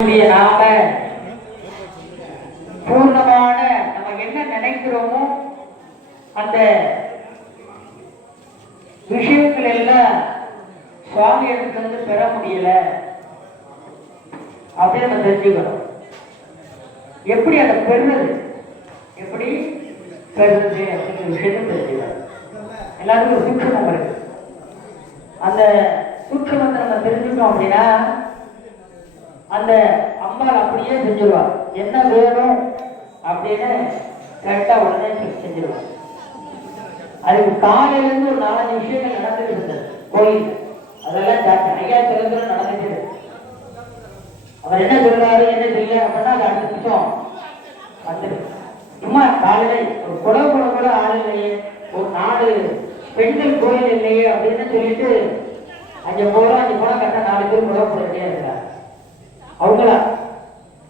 நாம பூர்ணமான நம்ம என்ன நினைக்கிறோமோ அந்த விஷயங்கள் எல்லாம் சுவாமி எடுத்து வந்து பெற முடியல அப்படின்னு நம்ம தெரிஞ்சுக்கணும். எப்படி அதை பெறுறது, எப்படி பெறுறது அப்படிங்கிற விஷயத்தை தெரிஞ்சுக்கணும். எல்லாருக்கும் ஒரு சூட்சமம் இருக்கு. அந்த சூட்சமத்தை நம்ம தெரிஞ்சுக்கணும் அப்படின்னா அந்த அம்மாள் அப்படியே செஞ்சிருவாங்க. என்ன வேணும் அப்படின்னு கரெக்டா உடனே செஞ்சிருவாங்க. அதுக்கு காலையில இருந்து ஒரு 4 விஷயங்கள் நடந்துட்டு இருந்தது கோயில். அதெல்லாம் ஐயா சில நடந்துட்டு அவர் என்ன சொல்றாரு என்ன செய்ய அப்படின்னா அது அடுத்த நிமிஷம் வந்துடு. சும்மா காலையில ஒரு குடவு கூட ஆள் இல்லையே, ஒரு 4 பெண்கள் கோயில் இல்லையே அப்படின்னு சொல்லிட்டு அங்க போனா கரெக்டா 4 பேர் குடவு போட ரெடியா இருக்கிறாங்க. அவங்களா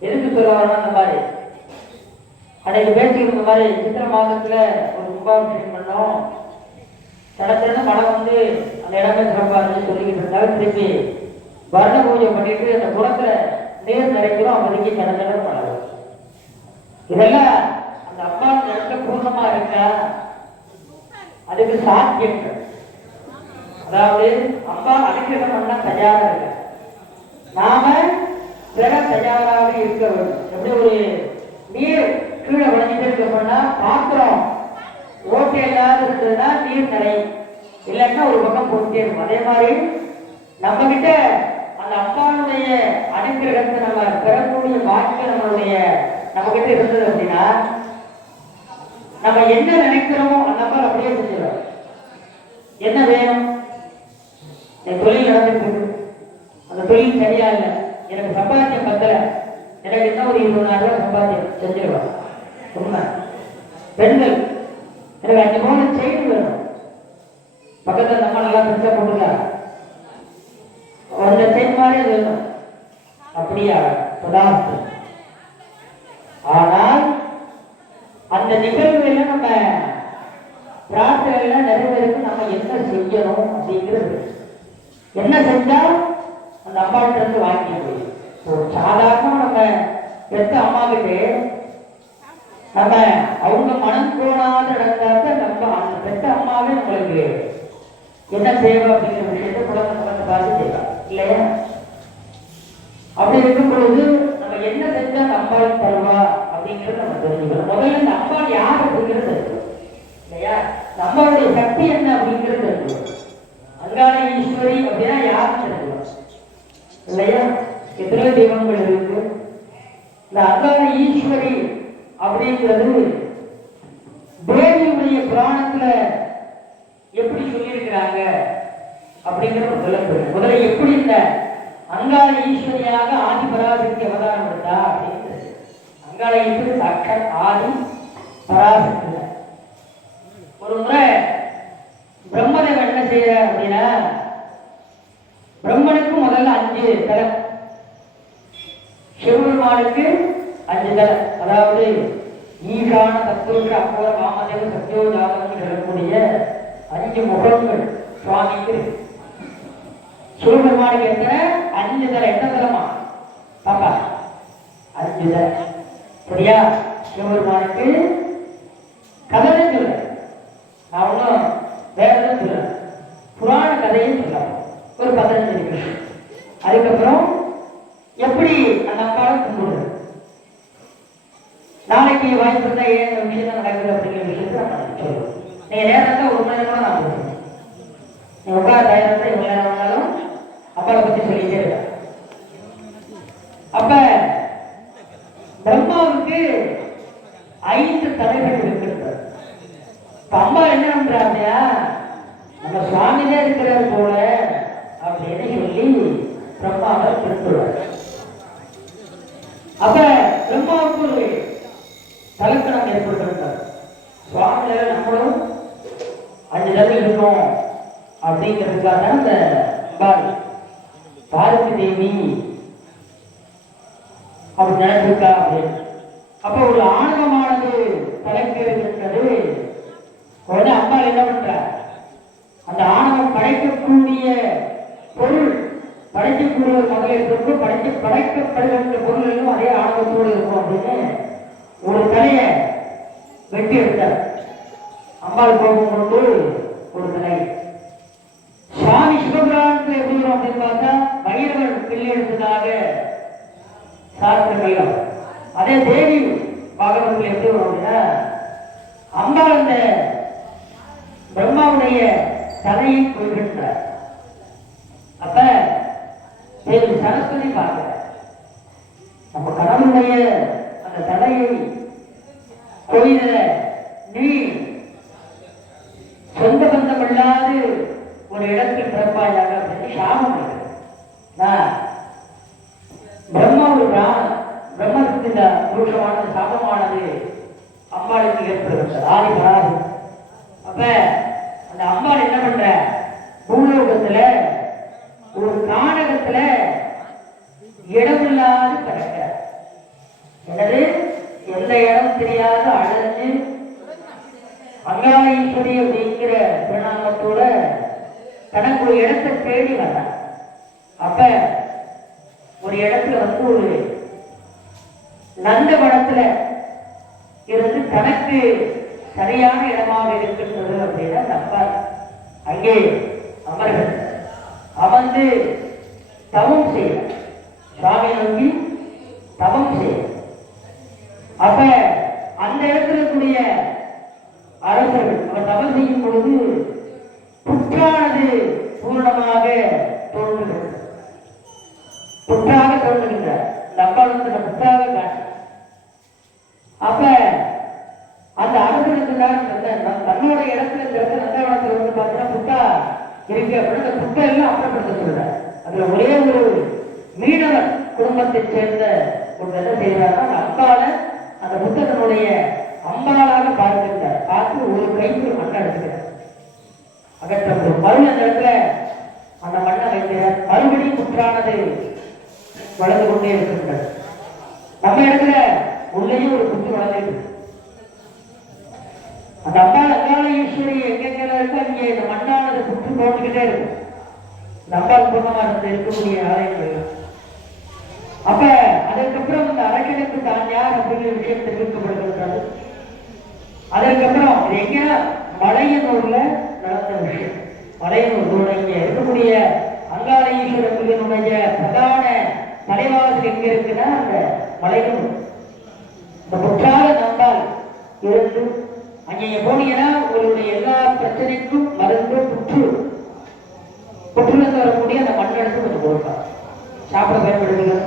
எதுக்கு சொல்ல வரணும்? அந்த மாதிரி அன்னைக்கு பேசிக்கிட்டு இந்த மாதிரி சித்திரை மாதத்துல ஒரு கும்பாபிஷேகம் பண்ணோம், தடத்திலிருந்து மனம் வந்து அந்த இடமே சிறப்பா இருந்து சொல்லிக்கிட்டு இருந்தாலும் திருப்பி வர்ண பூஜை பண்ணிட்டு அந்த குளத்துல நீர் நிறைக்கிறோம். அப்போதைக்கு கடற்கரை பண்ணலாம். இதெல்லாம் அந்த அப்பா இடத்துல பூர்ணமா இருக்கா? அதுக்கு சாத்தியங்கள், அதாவது அப்பா அனுகிரகம் பண்ணா தயாரா இருக்க, நாம பெற தயாராக இருக்க வேண்டும். எப்படி ஒரு நீர் கீழே வளைஞ்சிட்டு இருக்கோம்னா பாத்திரம் ஓட்டை இல்லாத இருந்ததுன்னா நீர் நிறையும், இல்லைன்னா ஒரு பக்கம் போட்டே இருக்கும். அதே மாதிரி நம்ம கிட்ட அந்த அப்பாவுடைய அனுகிரகத்தை நம்ம பெறக்கூடிய வாக்கியம் நம்ம கிட்ட இருந்தது அப்படின்னா நம்ம என்ன நினைக்கிறோமோ அந்த அப்பா அப்படியே செஞ்சிடும். என்ன வேணும்? தொழில் நடந்துட்டு அந்த தொழில் சரியா இல்லை, எனக்கு சம்பாத்தியம் பத்தல, எனக்கு என்ன ஒரு 20,000 ரூபாய் சம்பாத்தியம் செஞ்சிருவாங்க. உண்மை. பெண்கள் எனக்கு 5 பவுன் செயின் வேணும், பக்கத்துல நம்ம நல்லா பெருசா போட்டுருக்காங்க, அந்த செயின் மாதிரி வேணும், அப்படியா பதார்த்தம். ஆனால் அந்த நிகழ்வுல நம்ம பிரார்த்தனை நிறைவேறுக்கு நம்ம என்ன செய்யணும் அப்படிங்கிறது, என்ன செஞ்சா அந்த அம்மாட்ட இருந்து வாங்கிக்க முடியும். சாதாரணமா நம்ம பெத்த அம்மா கிட்ட நம்ம அவங்க மனம் போனாத நடந்தாக்க நம்ம அந்த பெத்த அம்மாவே நம்மளுக்கு என்ன செய்வோம் அப்படிங்கிற விஷயத்தை குழந்தை பார்த்து செய்யலாம் இல்லையா? அப்படி இருக்கும் பொழுது நம்ம என்ன செஞ்சா அந்த அம்பாளுக்கு தருவா அப்படிங்கிறது நம்ம தெரிஞ்சுக்கணும். முதல்ல இந்த அம்பாள் யார் அப்படிங்கிறது இல்லையா? நம்மளுடைய சக்தி என்ன அப்படிங்கிறது தெரிஞ்சுக்கணும். அங்காள ஈஸ்வரி அப்படின்னா யாரும் தெரிஞ்சுக்கணும் இல்லையா? எத்தனையோ தெய்வங்கள் இருக்கு. இந்த அங்காள ஈஸ்வரி அப்படிங்கிறது தேவியுடைய புராணத்துல எப்படி சொல்லியிருக்கிறாங்க அப்படிங்கிறது சொல்லப்படுது. முதல்ல எப்படி இந்த அங்காள ஈஸ்வரியாக ஆதி பராசக்தி அவதாரம் எடுத்தா அப்படிங்கிறது. அங்காள ஈஸ்வரி சாட்சாத் ஆதி பராசக்தி. ஒரு முறை பிரம்மதேவன் என்ன செய்ய அப்படின்னா பிரம்மனுக்கு முதல்ல 5 தலை, சிவபெருமானுக்கு 5 தலை, அதாவது ஈசான தத்துவ அப்போர வாமதேவ சத்யோ ஜாதகம் சொல்லக்கூடிய 5 முகங்கள் சுவாமிக்கு. சிவபெருமானுக்கு எத்தனை? 5 தலை. என்ன தலமா பாப்பா? 5 தலை. சரியா? சிவபெருமானுக்கு கதை சொல்ல, நான் ஒன்றும் வேற எதுவும் சொல்ல, புராண கதையும் சொல்ல, ஒரு 15 நிமிஷம். அதுக்கப்புறம் எப்படி அந்த அப்பாவை கும்பிடுறது, நாளைக்கு வாய்ப்பு இருந்தா ஏன் விஷயம் நடக்குது அப்படிங்கிற விஷயத்தை நம்ம சொல்லுவோம். நீங்க நேரம் தான் 1 மணி நேரம் நான் பேசுவேன். நீங்க உட்கார தயாரா இவ்வளவு நேரம் வந்தாலும் அப்பாவை பத்தி சொல்லிட்டே இருக்க. அப்ப பிரம்மாவுக்கு 5 தலைகள் இருக்கிறது. அம்மா என்ன பண்றாங்க, நம்ம சுவாமிதான் இருக்கிறார் போல அப்படின்னு சொல்லி பிரம்மாவை திருத்துவார். அப்ப பிரம்மாவுக்கு ஒரு தலக்கணம் ஏற்பட்டிருந்தார். சுவாமியில நம்மளும் 5 தலை இருக்கணும் அப்படிங்கிறதுக்காக அந்த பார்வதி தேவி அப்படி நினைச்சிருக்கா அப்படின்னு. அப்ப ஒரு ஆணவமானது தலைக்கு இருக்கின்றது. உடனே அம்மா என்ன பண்ற, அந்த ஆணவம் படைக்கக்கூடிய பொருள் படைக்கக்கூடிய ஒரு முதலிடத்திற்கும் படைக்கப்படுகின்ற பொருளிலும் அதே ஆணவத்தோடு இருக்கும் அப்படின்னு ஒரு தலையை வெட்டி எடுத்தார். அம்பாள் கோபம் கொண்டு ஒரு தலை. சுவாமி சிவபுராணத்தில் எப்படி வரும் அப்படின்னு பார்த்தா பைரவர் பிள்ளை எடுத்ததாக சாஸ்திரங்கள். அதே தேவி பாகவத்தில் எப்படி வரும் அப்படின்னா அம்பாள் அந்த பிரம்மாவுடைய தலையை கொள்கின்றார். அப்ப தேவி சரஸ்வதி பார்க்க நம்ம கடவுளுடைய அந்த தலையை கொய்த நீ சொந்த பந்தம் இல்லாது ஒரு இடத்தில் பிறப்பாயாக அப்படின்னு சாபம் பிரம்மா ஒரு பிரம்மத்துக்கு இந்த புருஷமானது சாபமானது அம்பாளுக்கு ஏற்படுகின்றது ஆதி பராது. அப்ப அந்த அம்பாள் என்ன பண்ற பூலோகத்துல ஒரு கானகத்துல இடமில்லாது கிடக்கிற எனது எந்த இடம் தெரியாத அழைஞ்சு அங்காளீஸ்வரி அப்படிங்கிற பிரணாமத்தோட தனக்கு ஒரு இடத்தை தேடி வர. அப்ப ஒரு இடத்துல வந்து ஒரு நந்தவனத்துல இருந்து தனக்கு சரியான இடமாக இருக்கின்றது அப்படின்னா அப்பா அங்கே அமர்கள் அமர்ந்து தவம் செய்ய சுவாமி நோக்கி தவம் செய்ய. அப்ப அந்த இடத்துல இருக்கக்கூடிய அரசர்கள் அவர் தவம் செய்யும் பொழுது புற்றானது பூர்ணமாக தோன்றுகிறது. புற்றாக தோன்றுகின்றார் இந்த அம்பாளுக்கு புற்றாக காட்டு. அப்ப அந்த அரசனுக்கு தான் தன்னோட இடத்துல இந்த இடத்துல நந்தவனத்தில் வந்து பார்த்தீங்கன்னா புட்டா இருக்கு அப்படின்னு அந்த புட்டை எல்லாம் அப்புறப்படுத்த சொல்றார். அதுல ஒரே ஒரு மீனவர் குடும்பத்தை சேர்ந்த ஒரு என்ன செய்யறாருன்னா அந்த அம்பால அந்த புத்தகனுடைய அம்பாலாக பார்க்கின்றார். பார்த்து ஒரு கைக்கு மண்ணை எடுத்துக்கிறார். அகற்ற மறு அந்த இடத்துல அந்த மண்ணை வைக்கிறார். மறுபடியும் புற்றானது வளர்ந்து கொண்டே இருக்கின்றார். நம்ம இடத்துல உள்ளேயும் ஒரு புற்று வளர்ந்து அந்த அம்பாள் அங்காளீஸ்வரி எங்க இருக்கோ அங்கே இந்த மண்ணானது புற்று போட்டுக்கிட்டே இருக்கும். இந்த அம்பாள் பூர்ணமாக இருக்கக்கூடிய ஆலயங்கள். அப்ப அதற்கப்புறம் இந்த அரக்கனுக்கு தான் யார் அப்படிங்கிற விஷயம் தெரிவிக்கப்படுகிறது. அதற்கப்புறம் இது எங்கன்னா மலையனூர்ல நடந்த விஷயம். மலையனூர் இங்க இருக்கக்கூடிய அங்காளீஸ்வரனுடைய பிரதான தலைவாசல் எங்க இருக்குன்னா அந்த மலையனூர். இந்த புற்றால நம்பால் இருந்து அங்கே போனீங்கன்னா உங்களுடைய எல்லா பிரச்சனைக்கும் மருந்து புற்றுலேருந்து வரக்கூடிய அந்த மண்ணெடுத்து கொஞ்சம் கொடுப்பாங்க. சாப்பிட பயன்படுத்துகிறது,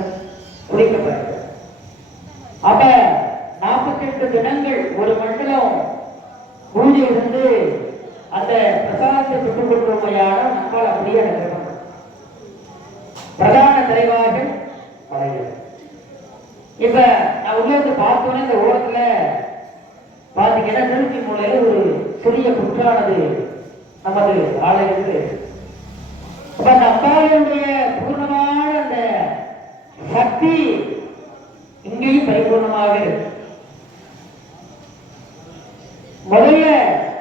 குடிக்க பயன்படுது. அப்ப 48 தினங்கள் ஒரு மண்டலம் பூஜை இருந்து அந்த பிரசாதத்தை சுட்டுக் கொள்ளுமையான நம்மால் அப்படியே நடக்கணும். பிரதான தலைவார்கள் மலைகள். இப்ப நான் உள்ள இருந்து பார்த்தோன்னே இந்த ஓரத்துல பாத்தீங்கன்னா திருச்சி மூலையில ஒரு சிறிய புற்றானது நமது ஆலயத்தில். அப்ப அந்த அம்பாளுடைய பூர்ணமான அந்த சக்தி இங்கேயும் பரிபூர்ணமாக இருக்கு. முதல்ல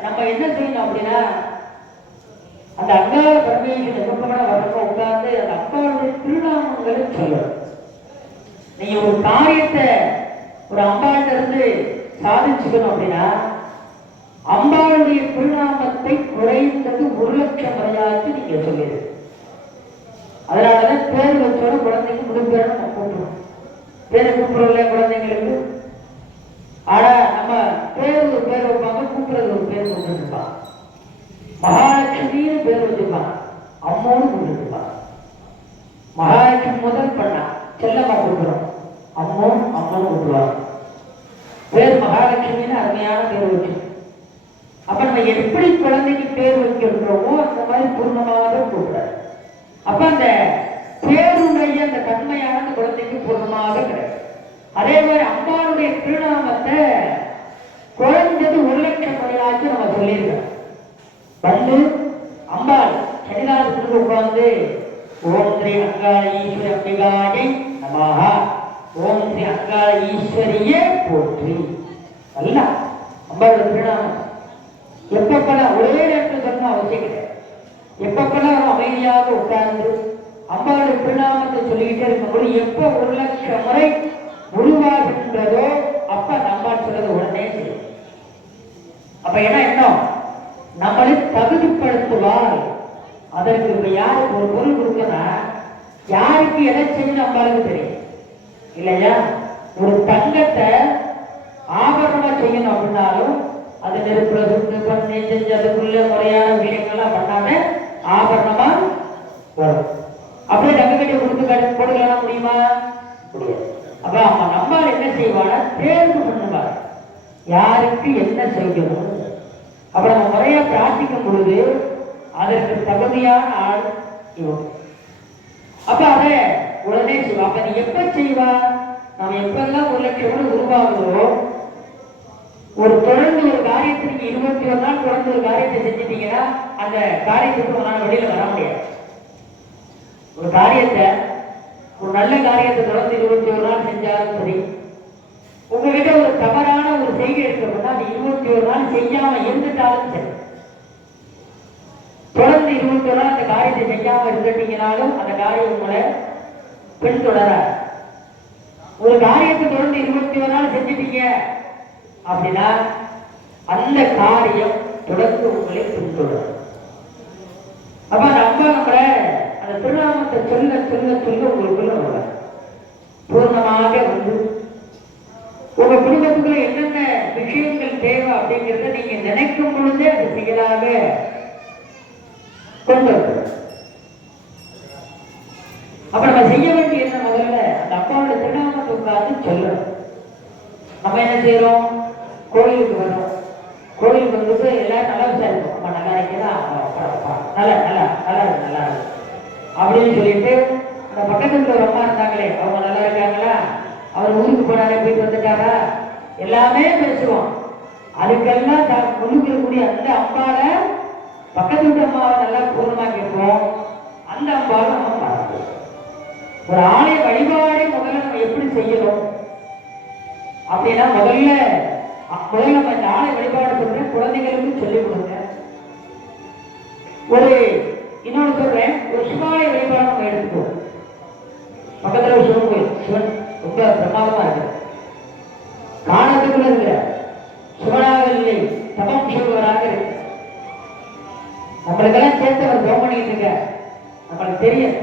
நம்ம என்ன செய்யணும் அப்படின்னா அந்த அங்காள பரமேஸ்வரன் எப்பமான வரப்ப உட்கார்ந்து அந்த அம்பாளுடைய திருநாமங்களை சொல்லணும். நீங்க ஒரு காரியத்தை ஒரு அம்பாள்கிட்ட இருந்து சாதிச்சுக்கணும் அப்படின்னா அம்பாளுடைய திருநாமத்தை குறைந்தது 1,00,000 முறையாச்சு நீங்க சொல்லிடு. அதனாலதான் பேர் வச்சோட குழந்தைக்கு முடிப்பேர் நம்ம கூப்பிடுறோம். பேரை கூப்பிடுறோம்ல குழந்தைங்களுக்கு. ஆனா நம்ம பேர் ஒரு பேர் வைப்பாங்க, கூப்பிடுறது ஒரு பேர் கொடுத்துருப்பான். மகாலட்சுமின்னு பேர் வச்சிருப்பான், அம்மோடு கொடுத்துருப்பான். மகாலட்சுமி முதல் பண்ணா செல்லம்மா கூப்பிடுறோம், அம்மோன்னு கூப்பிடுவாங்க. பேர் மகாலட்சுமின்னு அருமையான பேர் வச்சு. அப்ப நம்ம எப்படி குழந்தைக்கு பேர் வைக்கிறோமோ அந்த மாதிரி பூர்ணமாக கூப்பிடாது. அப்ப அந்த பேருடைய அந்த தன்மையான குழந்தைக்கு பூர்ணமாக கிடையாது. அதே மாதிரி அம்பாளுடைய திருநாமத்தை குறைஞ்சது 1,00,000 முறையாச்சும் நம்ம சொல்லியிருக்கோம். வந்து அம்பாள் சனிதாசத்துக்கு உட்கார்ந்து ஓம் ஸ்ரீ அங்காளீஸ்வரி அம்பிகாயை நமஹ, ஓம் ஸ்ரீ அங்காளீஸ்வரியே போற்றி. அல்ல அம்பாளுடைய திருநாமம் எப்பப்பெல்லாம் ஒரே நேரத்தில் சொன்ன அவசியம் கிடையாது. எப்பப்பெல்லாம் அமைதியாக உட்கார்ந்து அம்பாளுடைய திருநாமத்தை சொல்லிக்கிட்டே இருக்கும்போது எப்ப 1,00,000 முறை உருவாகின்றதோ அப்ப நம்மால் சொல்றது உடனே செய்யும். அப்ப என்ன நம்மளை தகுதிப்படுத்துவார். அதற்கு இப்ப யாருக்கு ஒரு பொருள் கொடுக்கனா யாருக்கு எதை செய்யணும் நம்மளுக்கு தெரியும் இல்லையா? ஒரு தங்கத்தை ஆபரணமா செய்யணும் அப்படின்னாலும் அது நெருப்புல சுட்டு பண்ணி செஞ்சு அதுக்குள்ள முறையான விஷயங்கள்லாம் பண்ணாம ஆபரணமா வரும். அப்படியே தங்க கட்டி கொடுத்து கொடுக்கலாம் முடியுமா? முடியாது. அப்ப நம்மால் என்ன செய்வானா தேர்வு பண்ணுவார் யாருக்கு என்ன செய்யணும். அப்ப நம்ம முறையா பிரார்த்திக்கும் பொழுது அதற்கு தகுதியான ஆள் இவன். அப்ப அத உடனே செய்வா. அப்ப நீ எப்ப செய்வா? நம்ம எப்பெல்லாம் 1,00,000 உருவாகுதோ ஒரு தொடர்ந்து ஒரு காரியத்தை நீங்க 21 நாள் தொடர்ந்து ஒரு காரியத்தை செஞ்சிட்டீங்கன்னா அந்த காரியத்துக்கு உங்களால வெளியில வர முடியாது. ஒரு காரியத்தை ஒரு நல்ல காரியத்தை தொடர்ந்து 21 நாள் செஞ்சாலும் சரி, உங்ககிட்ட ஒரு தவறான ஒரு செய்கை இருக்கு அப்படின்னா அது 21 நாள் செய்யாம இருந்துட்டாலும் சரி, தொடர்ந்து 21 நாள் அந்த காரியத்தை செய்யாம இருந்துட்டீங்கனாலும் அந்த காரியம் உங்களை பின்தொடர. ஒரு காரியத்தை தொடர்ந்து 21 நாள் செஞ்சிட்டீங்க அப்படின்னா அந்த காரியம் தொடர்ந்து உங்களை பின்தொடரும். அப்ப நம்மள அந்த திருநாமத்தை சொல்ல சொல்ல சொல்ல உங்களுக்குள்ள பூர்ணமாக வந்து உங்க குடும்பத்துக்குள்ள என்னென்ன விஷயங்கள் தேவை அப்படிங்கிறத நீங்க நினைக்கும் பொழுதே அது செயலாக கொண்டு வரும். அப்ப நம்ம செய்ய வேண்டிய என்ன? முதல்ல அந்த அப்பாவோட திருநாமத்தை உட்கார்ந்து சொல்லணும். நம்ம என்ன செய்யறோம்? கோயிலுக்கு வரோம். கோயிலுக்கு வந்துட்டு எல்லாரும் நல்லா விசாரிப்போம். அம்மா நல்லா இருக்கிறா, நல்லா நல்லா நல்லா இருக்கு நல்லா இருக்கு அப்படின்னு சொல்லிட்டு அந்த பக்கத்துல ஒரு அம்மா இருந்தாங்களே அவங்க நல்லா இருக்காங்களா, அவர் ஊருக்கு போனாலே போயிட்டு வந்துட்டாரா, எல்லாமே பேசுவோம். அதுக்கெல்லாம் முன்னுக்கக்கூடிய அந்த அம்பால பக்கத்து வீட்டு அம்மாவை நல்லா பூர்ணமா கேட்போம். அந்த அம்பாவை நம்ம பார்ப்போம். ஒரு ஆலய வழிபாடை முதல்ல நம்ம எப்படி செய்யணும் அப்படின்னா முதல்ல நம்ம இந்த ஆலய வழிபாடு சொல்றேன், குழந்தைகளுக்கு சொல்லிக் கொடுங்க. ஒரு இன்னொன்று சொல்றேன், ஒரு சிவாலய வழிபாடு நம்ம எடுத்துக்கோம். பக்கத்துல ஒரு சிவன் கோயில், சிவன் ரொம்ப பிரமாதமா இருக்கு, காணத்துக்குள்ள இருக்கிற சிவனாக இல்லை, தபம் செய்வராக இருக்கு. நம்மளுக்கெல்லாம் சேர்த்து அவர் ஜெபம் பண்ணிட்டு இருக்க, நம்மளுக்கு தெரியும்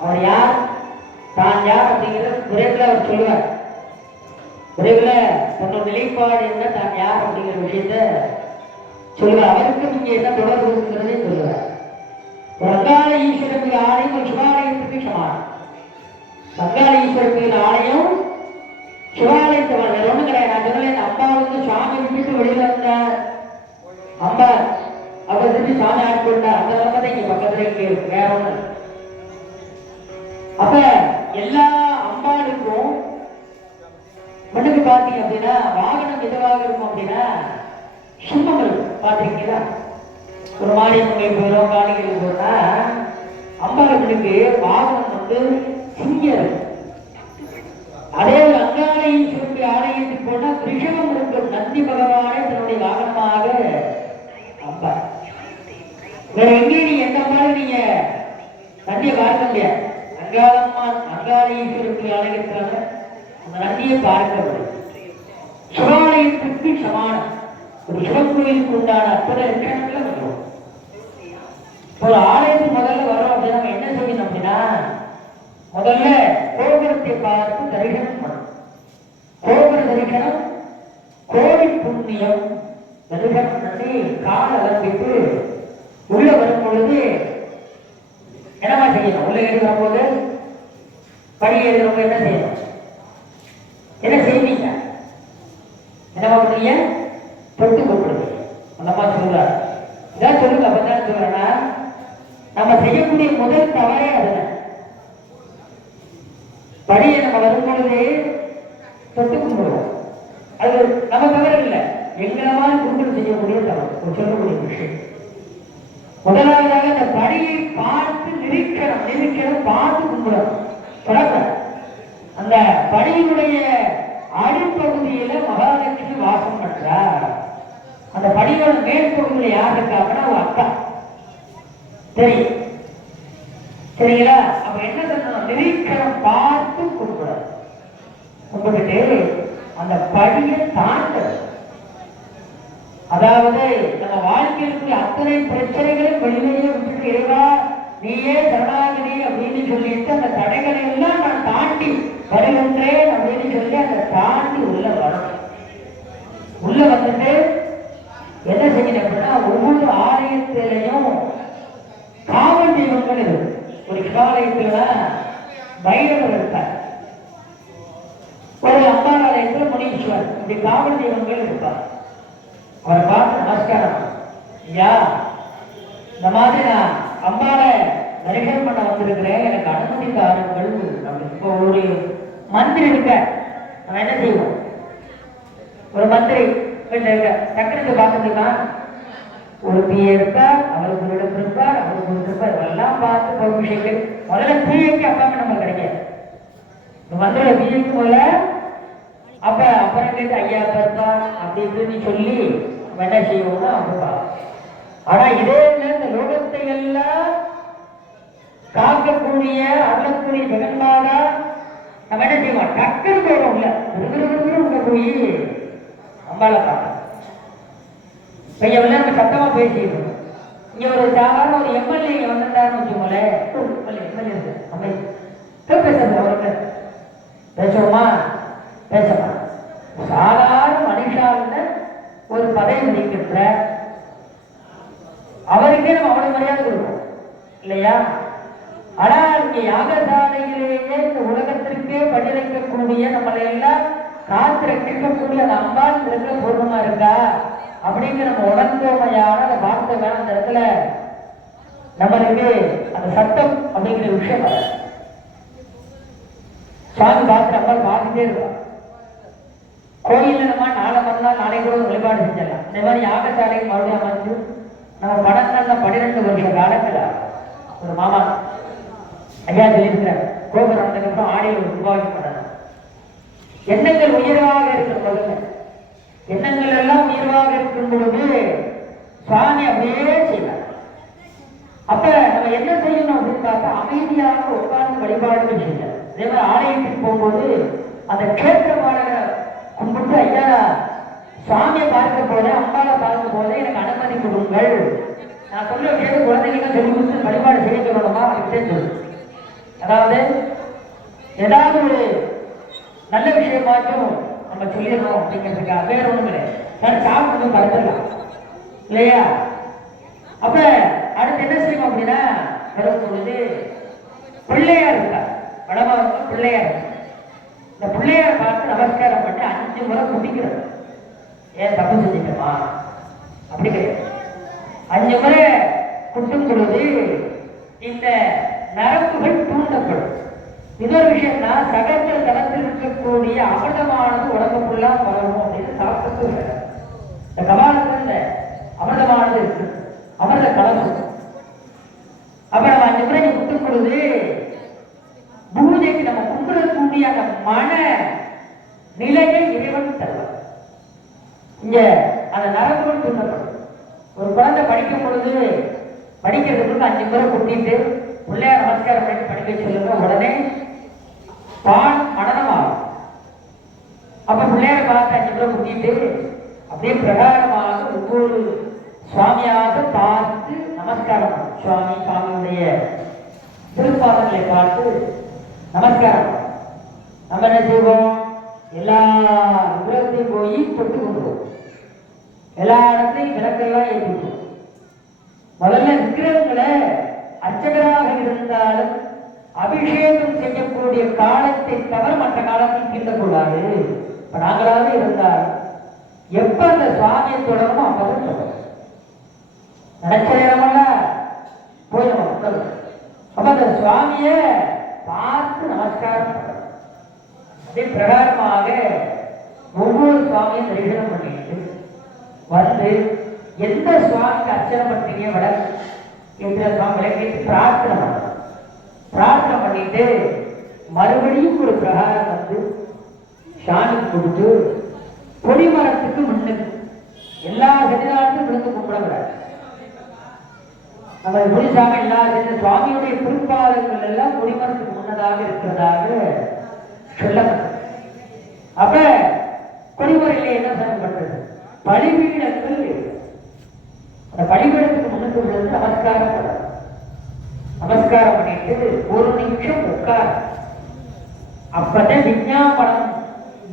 அவர் யார், தான் யார் அப்படிங்கிறத விரைவில் அவர் சொல்லுவார். விரைவில் தன்னோட நிலைப்பாடு என்ன, தான் யார் அப்படிங்கிற விஷயத்த சொல்லுவார். அவருக்கு நீங்க என்ன தொடர்பு இருக்குங்கிறதே சொல்லுவார். ஒரு அங்காள ஈஸ்வரத்துக்கு ஆலயம் ஒரு சிவாலயத்துக்கு சமானம். அங்காள ஈஸ்வரத்துக்கு ஆலயம் சிவாலயத்தை வேற ஒண்ணு கிடையாது. நான் சொன்னேன், இந்த அப்பா வந்து சுவாமி விட்டு வெளியில வந்த அம்பா அப்ப திரும்பி சாமி ஆட்கொண்டா அந்த நிலைமை இங்க பக்கத்துல இங்க இருக்கு, வேற ஒண்ணு. அப்ப எல்லா அம்பாளுக்கும் மண்ணுக்கு பாத்தீங்க அப்படின்னா வாகனம் எதுவாக இருக்கும் அப்படின்னா சிம்மம் இருக்கும். பாத்தீங்களா, ஒரு மாரியம்மன் போயிடும், காளிகளுக்கு போனா அம்பாளுக்கு வாகனம் வந்து சிங்கம் இருக்கு. அதே ஒரு அங்காள ஈஸ்வரனுடைய ஆலயத்துக்கு போனா ரிஷபம் இருக்கும். நந்தி பகவானை தன்னுடைய வாகனமாக அம்பா. வேற எங்கேயும் நீங்க எந்த அம்பாலும் நீங்க நந்தியை பார்க்க முடியாது. அங்காள ஈஸ்வரனுடைய ஆலயத்தினால அந்த நந்தியை பார்க்க முடியும். சிவாலயத்திற்கு சமானம். ஒரு சிவன் கோயிலுக்கு உண்டான அத்தனை லட்சணங்களை வரும். ஒரு ஆலயத்துக்கு முதல்ல வரோம் அப்படின்னா நம்ம என்ன செய்யணும் அப்படின்னா முதல்ல கோபுரத்தை பார்த்து தரிசனம் பண்ணணும். கோபுர தரிசனம் கோடி புண்ணியம். தரிசனம் பண்ணி கால அலம்பிட்டு உள்ள வரும் பொழுது என்னமா செய்யணும்? உள்ள ஏறி வரும்போது படி ஏறுறவங்க என்ன செய்யணும்? என்ன செய்வீங்க? என்னமா பண்ணுவீங்க? தொட்டு கூப்பிடுங்க. அந்தமா சொல்றாரு. இதான் சொல்லுங்க. அப்பதான் சொல்றேன்னா நம்ம செய்யக்கூடிய முதல் தவறே அதுல படியை நம்ம வரும்பொழுது தொட்டு கும்பிடுவோம். அது நம்ம தவறு இல்லை, எங்களமான கும்பிடு செய்யக்கூடிய தவறு சொல்லக்கூடிய விஷயம். முதலாவதாக அந்த படியை பார்த்து நிரிக்கணும் பார்த்து கும்பிடணும். தொடக்கம் அந்த படியினுடைய அடிப்பகுதியில மகாலட்சுமி வாசம் பண்றார். அந்த படியோட மேற்பகுதியில யார் இருக்காங்கன்னா ஒரு அக்கா தெரியும். சரிங்களா? அப்ப என்ன சொல்லணும்? நிரீட்சணம் பார்த்து கும்பிட கும்பிட்டுட்டு அந்த படியை தாண்ட, அதாவது நம்ம வாழ்க்கையில் அத்தனை பிரச்சனைகளும் வெளியிலேயே விட்டுட்டு இறைவா நீயே சரணாகதி அப்படின்னு சொல்லிட்டு அந்த தடைகளை எல்லாம் நான் தாண்டி வருகின்றேன் அப்படின்னு சொல்லி அதை தாண்டி உள்ள வரணும். உள்ள வந்துட்டு என்ன செய்யணும் அப்படின்னா, ஒவ்வொரு ஆலயத்திலையும் காவல் தெய்வங்கள் இருக்கு. ஒரு சிவாலயத்துல பைரவர் இருப்பார், ஒரு அம்பாலயத்துல முனீஸ்வர், இப்படி காவல் தெய்வங்கள் இருப்பார். அவரை பார்த்து நமஸ்காரம், ஐயா இந்த மாதிரி நான் அம்பால தரிசனம் பண்ண வந்திருக்கிறேன், எனக்கு அனுமதி தாருங்கள் அப்படின்னு. இப்போ ஒரு மந்திரி இருக்க, நம்ம என்ன செய்வோம்? ஒரு மந்திரி டக்குனு பார்த்துட்டுனா ஒரு பிஏ இருப்பார், அவருக்கு ஒரு இடம் இருப்பார், அவருக்கு ஒரு இருப்பார், இதெல்லாம் பார்த்து பர்மிஷன் முதல்ல பிஏக்கு அப்பாவுக்கு நம்ம கிடைக்காது. இந்த மந்திரோட பிஏக்கு முதல்ல அப்ப அப்புறம் கேட்டு ஐயா இருப்பா அப்படி இப்படின்னு சொல்லி என்ன செய்வோம்னா அப்பா. ஆனா இதே இந்த லோகத்தை எல்லாம் காக்கக்கூடிய அருளக்கூடிய ஜெகன்மாதா நம்ம என்ன செய்வோம்? டக்குனு போயிடும் உள்ள உள்ள போய் அம்பால பார்க்க பையன் நம்ம சத்தமா பேசிடுவோம். இங்க ஒரு சாதாரண ஒரு எம்எல்ஏ வந்திருந்தாருன்னு வச்சுக்கோங்களேன், பேசுறது அவருக்கு பேசுவோமா? பேசலாம். சாதாரண மனுஷால ஒரு பதவி மதிக்கின்ற அவருக்கே நம்ம அவ்வளவு மரியாதை கொடுப்போம் இல்லையா? ஆனா இங்க யாகசாலையிலேயே இந்த உலகத்திற்கே படிக்கக்கூடிய நம்மளை எல்லாம் காத்து ரட்சிக்கக்கூடிய அந்த அம்பாள் இடத்துல பூர்ணமா இருக்கா அப்படிங்கிற நம்ம உணர்ந்தோமையான அந்த வார்த்தை வேணும். அந்த இடத்துல நம்மளுக்கு அந்த சத்தம் அப்படிங்கிற விஷயம் வர சுவாமி பார்த்து அம்பாள் பார்த்துட்டே இருக்கோம். கோயில்ல நம்ம நாளை மறுநாள் நாளை கூட வழிபாடு செஞ்சிடலாம். இந்த மாதிரி யாகசாலைக்கு மறுபடியும் அமைச்சு நம்ம படங்கள்ல 12 வருஷ காலத்துல ஒரு மாமா ஐயா சொல்லியிருக்கிறார், கோபுரம் வந்ததுக்கப்புறம் ஆடியில் ஒரு உருவாக்கி பண்ணணும். எண்ணங்கள் உயர்வாக இருக்கிற பொழுது, எண்ணங்கள் எல்லாம் உயர்வாக இருக்கும் பொழுது சுவாமி அப்படியே செய்வார். அப்ப நம்ம என்ன செய்யணும் அப்படின்னு பார்த்தா, அமைதியாக உட்கார்ந்து வழிபாடுகள் செய்யலாம். அதே மாதிரி ஆலயத்துக்கு போகும்போது அந்த கேத்திரமான கும்பிட்டு ஐயா சுவாமியை பார்க்க போதே அம்பாவை பார்க்க போதே எனக்கு அனுமதி கொடுங்கள், நான் சொல்ல விஷயத்தை குழந்தைகளுக்கு சொல்லி கொடுத்து வழிபாடு செய்ய சொல்லணுமா அப்படின்னு சொல்லு. அதாவது ஏதாவது ஒரு நல்ல விஷயமாச்சும் நம்ம சொல்லிடணும் அப்படிங்கிறதுக்காக வேற ஒண்ணும் கிடையாது. நான் சாப்பிட்டு படுத்துடலாம் இல்லையா? அப்ப அடுத்து என்ன செய்வோம் அப்படின்னா, வரும் பொழுது பிள்ளையார் இருக்கார், வடமாக பிள்ளையார். இந்த பிள்ளையார பார்த்து நமஸ்காரம் பண்ணி 5 முறை குடிக்கிறது. ஏன் தப்பு செஞ்சுட்டோமா? அப்படி கிடையாது. 5 முறை குட்டும் பொழுது இந்த நரம்புகள் தூண்டப்படும். இன்னொரு விஷயம்னா, சகத்திர தளத்தில் இருக்கக்கூடிய அமிர்தமானது உடம்புக்குள்ளா பரவும் அப்படின்னு சாப்பிட்டு இந்த கபாலத்தில் இந்த அமிர்தமானது இருக்கு, அமிர்த கலந்து. அப்ப நம்ம 5 முறை குட்டும் பொழுது பூஜைக்கு நம்ம கும்பிடக்கூடிய அந்த மன நிலையை இறைவன் தருவார். இங்க அந்த நரம்புகள் தூண்டப்படும். ஒரு குழந்தை படிக்கும் பொழுது படிக்கிறதுக்கு 5 முறை குட்டிட்டு பிள்ளையார் நமஸ்காரம் பண்ணி படிக்க சொல்லுங்க, உடனே பான் மனநமாகும். அப்ப பிள்ளையார பார்த்து 5 முறை குட்டிட்டு அப்படியே பிரகாரமாக ஒவ்வொரு சுவாமியாக பார்த்து நமஸ்காரம். சுவாமி சுவாமியுடைய திருப்பாதங்களை பார்த்து நமஸ்காரம். நம்ம என்ன செய்வோம்? எல்லா விக்கிரகத்தையும் போய் தொட்டு கொண்டுவோம், எல்லா இடத்தையும் விளக்கெல்லாம் ஏற்றிப்போம். முதல்ல விக்கிரகங்களை அர்ச்சகராக இருந்தாலும் அபிஷேகம் செய்யக்கூடிய காலத்தை தவிர மற்ற காலத்தில் கீழ்த்தக்கூடாது. இப்ப நாங்களாக இருந்தால் எப்ப அந்த சுவாமியை தொடரணுமோ அப்பதான் தொடரும். நினைச்ச நேரமெல்லாம் போயிடும். அப்ப அந்த சுவாமிய பார்த்து நமஸ்காரம் பண்ணணும். அதே பிரகாரமாக ஒவ்வொரு சுவாமியும் தரிசனம் பண்ணிட்டு வந்து எந்த சுவாமிக்கு அர்ச்சனை பண்றீங்க விட என்ற சுவாமி விளக்கிட்டு பிரார்த்தனை பண்ணணும். பிரார்த்தனை பண்ணிட்டு மறுபடியும் ஒரு பிரகாரம் வந்து சாமி கொடுத்து கொடிமரத்துக்கு முன்னுக்கு எல்லா சன்னிதானத்தையும் விழுந்து கும்பிடக்கூடாது. நம்ம முனிசாமி இல்லாத சுவாமியுடைய திருப்பாதங்கள் எல்லாம் முடிமரத்துக்கு முன்னதாக இருக்கிறதாக சொல்லப்பட்டது. அப்ப கொடிமுறையிலே என்ன சொல்லப்பட்டது? பலிபீடங்கள். அந்த பலிபீடத்துக்கு முன்னுக்கு விழுந்து நமஸ்காரம் பண்ண, நமஸ்காரம் பண்ணிட்டு ஒரு நிமிஷம் உட்கார். அப்பதான் விஞ்ஞாபனம்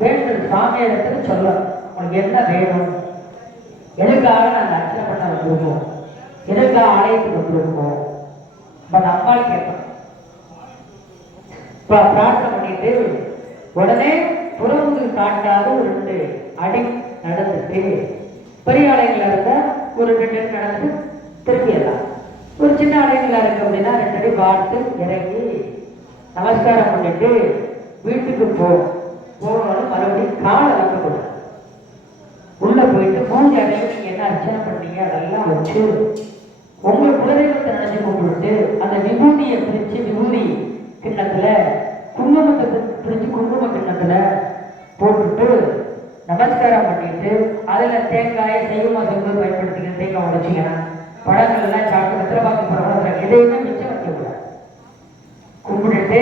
வேண்டும் சாமி இடத்துக்கு சொல்லணும். உனக்கு என்ன வேணும், எதுக்காக நாங்கள் அர்ச்சனை பண்ண வந்திருக்கோம், எதுக்காக ஆலயத்துக்கு வந்திருக்கோம். நம்ம அம்மாள் கேட்போம். பிரார்த்தனை பண்ணிட்டு உடனே புறமுது காட்டாத ஒரு 2 அடி நடந்துட்டு, பெரிய ஆலயங்களா இருந்தா ஒரு 2 அடி நடந்து திருப்பிடலாம். ஒரு சின்ன ஆலயங்களா இருக்கு அப்படின்னா 2 அடி பார்த்து இறங்கி நமஸ்காரம் பண்ணிட்டு வீட்டுக்கு போகணும். மறுபடியும் காலை வைக்கக்கூடாது. உள்ள போயிட்டு பூஜை அறையில் நீங்க என்ன அர்ச்சனை பண்ணீங்க அதெல்லாம் வச்சு உங்க குலதெய்வத்தை நினைச்சு கும்பிட்டு அந்த விபூதியை பிரிச்சு விபூதி கிண்ணத்துல குங்குமத்தை பிரிச்சு குங்கும கிண்ணத்துல போட்டுட்டு நமஸ்காரம் பண்ணிட்டு அதுல தேங்காயை செய்யுமா செம்பு பயன்படுத்திக்க, தேங்காய் உடைச்சிக்கலாம், பழங்கள் எல்லாம் சாப்பிட்டு வெத்தலை பாக்கு பழம் எதையுமே மிச்சம் வைக்கக்கூடாது. கும்பிட்டுட்டு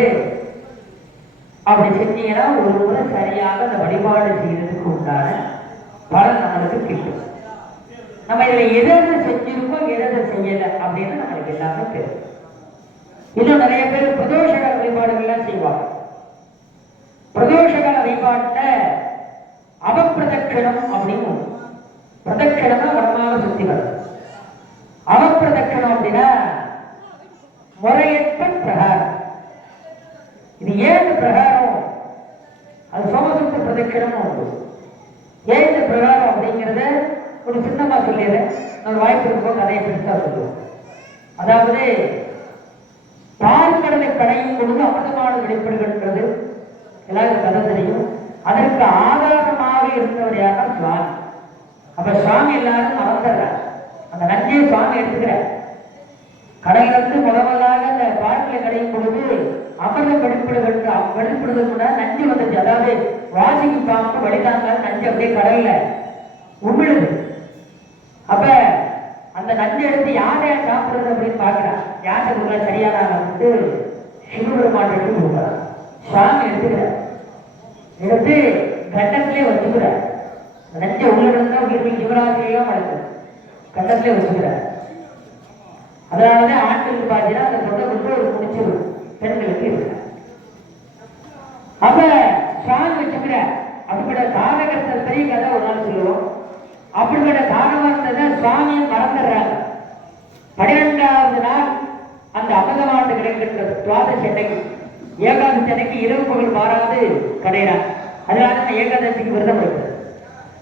அப்படி செஞ்சீங்கன்னா ஒரு முறை சரியாக அந்த வழிபாடு செய்யறதுக்கு உண்டான பலன் நம்மளுக்கு கிட்டும். நம்ம இதுல எதை செஞ்சிருக்கோம் எதை செய்யல அப்படின்னு நம்மளுக்கு எல்லாமே தெரியும். இன்னும் நிறைய பேர் பிரதோஷகால வழிபாடுகள்லாம் செய்வாங்க. பிரதோஷகால வழிபாட்டுல அவப்பிரதட்சணம் அப்படின்னு பிரதட்சணமா வடமாக சுத்தி வரும். அவப்பிரதட்சணம் அப்படின்னா முறையற்ற பிரகாரம். இது 7 பிரகாரம். அது சோமசுத்த பிரதட்சணம் உண்டு. 7 பிரகாரம் அப்படிங்கிறத ஒரு சின்னமா சொல்லிடுறேன். ஒரு வாய்ப்பு இருக்கும், கதையை பெருசா சொல்லுவோம். அதாவது பால்கடலை கடையும் பொழுது அமிர்தமான வெளிப்படுகின்றது. எல்லாரும் கதை தெரியும். அதற்கு ஆதாரமாக இருந்தவர் யாரா? சுவாமி. அப்ப சுவாமி எல்லாரும் மறந்துடுறார். அந்த நஞ்சியை சுவாமி எடுத்துக்கிறார். கடல்ல இருந்து முதலாக அந்த பால்களை கடையும் பொழுது அமிர்தம் வெளிப்படுவதற்கு நஞ்சு வந்துச்சு. அதாவது வாசிக்கு பாம்பு வழிதாங்க நஞ்சு அப்படியே கடல்ல உமிழுது. அப்ப அந்த நஞ்சு எடுத்து யாரையா சாப்பிடுறது அப்படின்னு பாக்குறான். யார்கிட்ட கொடுக்கலாம் சரியான வந்து சிவபெருமான் எடுத்து கொடுக்குறான். சுவாமி எடுத்துக்கிறார். எடுத்து கண்டத்திலே வச்சுக்கிறார். நஞ்சை உள்ள இருந்தா உயிர்மை சிவராத்திரியெல்லாம் வளர்க்குது. கண்டத்திலே வச்சுக்கிறார். அதனாலதான் ஆண்களுக்கு பார்த்தீங்கன்னா அந்த தொண்டை கொடுத்து ஒரு முடிச்சிடும், பெண்களுக்கு இருக்கு. அப்ப சுவாமி வச்சுக்கிற அப்படிப்பட்ட தாரகத்தை பெரிய கதை ஒரு நாள் சொல்லுவோம். அப்படிப்பட்ட தாரகத்தை சுவாமியை மறந்துடுறாங்க. 12வது நாள் அந்த அமிர்தமானது கிடைக்கின்றது. துவாதசி அன்னைக்கு, ஏகாதசி அன்னைக்கு இரவு பகல் மாறாது கிடையாது. அதனால தான் ஏகாதசிக்கு விரதம் இருக்கிறது.